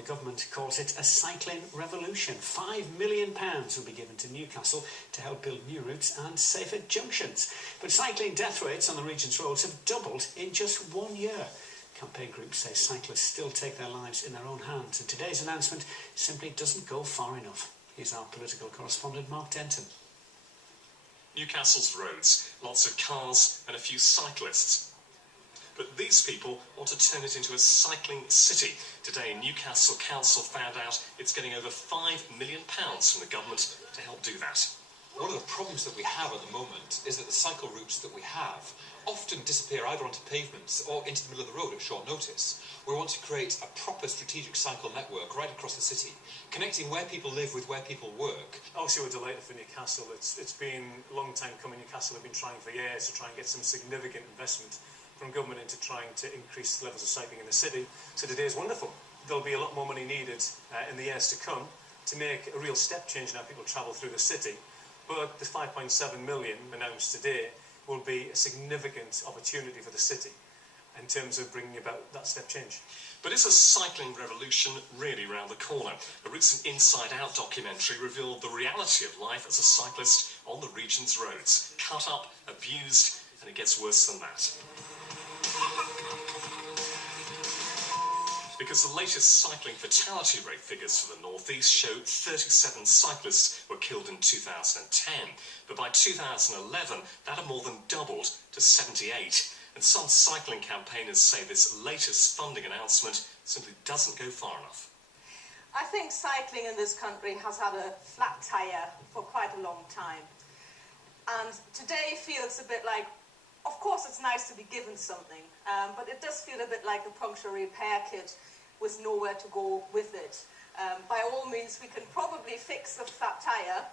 the government calls it a cycling revolution. £5 million will be given to Newcastle to help build new routes and safer junctions. But cycling death rates on the region's roads have doubled in just 1 year. Campaign groups say cyclists still take their lives in their own hands, and today's announcement simply doesn't go far enough. Here's our political correspondent, Mark Denton. Newcastle's roads, lots of cars and a few cyclists. But these people want to turn it into a cycling city. Today, Newcastle Council found out it's getting over £5 million from the government to help do that. One of the problems that we have at the moment is that the cycle routes that we have often disappear either onto pavements or into the middle of the road at short notice. We want to create a proper strategic cycle network right across the city, connecting where people live with where people work. Obviously, we're delighted for Newcastle. It's been a long time coming. Newcastle have been trying for years to try and get some significant investment from government into trying to increase levels of cycling in the city. So today is wonderful. There'll be a lot more money needed in the years to come to make a real step change in how people travel through the city. But the 5.7 million announced today will be a significant opportunity for the city in terms of bringing about that step change. But is a cycling revolution really round the corner? A recent Inside Out documentary revealed the reality of life as a cyclist on the region's roads. Cut up, abused, and it gets worse than that. Because the latest cycling fatality rate figures for the North East show 37 cyclists were killed in 2010. But by 2011, that had more than doubled to 78. And some cycling campaigners say this latest funding announcement simply doesn't go far enough. I think cycling in this country has had a flat tyre for quite a long time. And today feels a bit like, of course it's nice to be given something, but it does feel a bit like a puncture repair kit with nowhere to go with it. By all means, we can probably fix the flat tyre,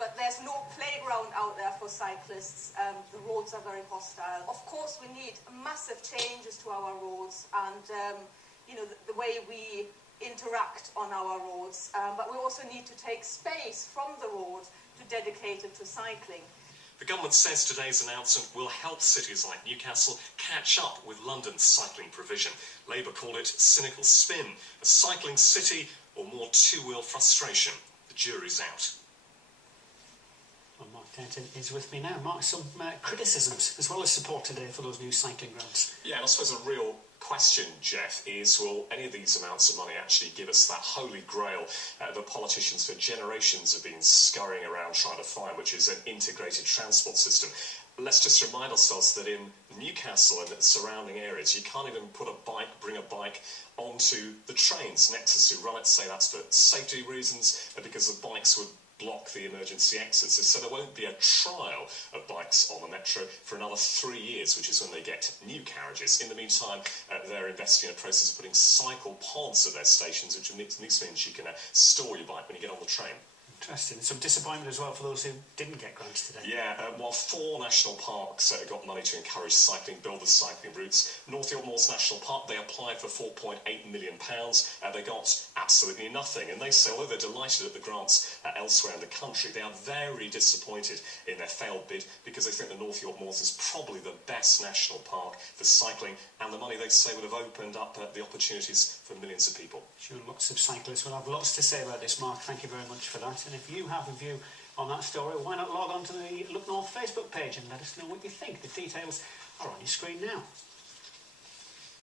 but there's no playground out there for cyclists. The roads are very hostile. Of course, we need massive changes to our roads and the way we interact on our roads, but we also need to take space from the road to dedicate it to cycling. The government says today's announcement will help cities like Newcastle catch up with London's cycling provision. Labour called it cynical spin, a cycling city or more two-wheel frustration. The jury's out. Well, Mark Denton is with me now. Mark, some criticisms as well as support today for those new cycling grounds. Yeah, and I suppose a real question, Jeff, is will any of these amounts of money actually give us that holy grail that politicians for generations have been scurrying around trying to find, which is an integrated transport system? Let's just remind ourselves that in Newcastle and its surrounding areas, you can't even bring a bike onto the trains. Nexus who run it say that's for safety reasons, because the bikes would block the emergency exits. So there won't be a trial of bikes on the metro for another 3 years, which is when they get new carriages. In the meantime, they're investing in a process of putting cycle pods at their stations, which means you can store your bike when you get on the train. Interesting. Some disappointment as well for those who didn't get grants today. Yeah, while 4 national parks got money to encourage cycling, build the cycling routes. North York Moors National Park, they applied for £4.8 million. They got absolutely nothing. And they say, although they're delighted at the grants elsewhere in the country, they are very disappointed in their failed bid because they think the North York Moors is probably the best national park for cycling, and the money, they say, would have opened up the opportunities for millions of people. Sure, lots of cyclists will have lots to say about this, Mark. Thank you very much for that. And if you have a view on that story, why not log on to the Look North Facebook page and let us know what you think. The details are on your screen now.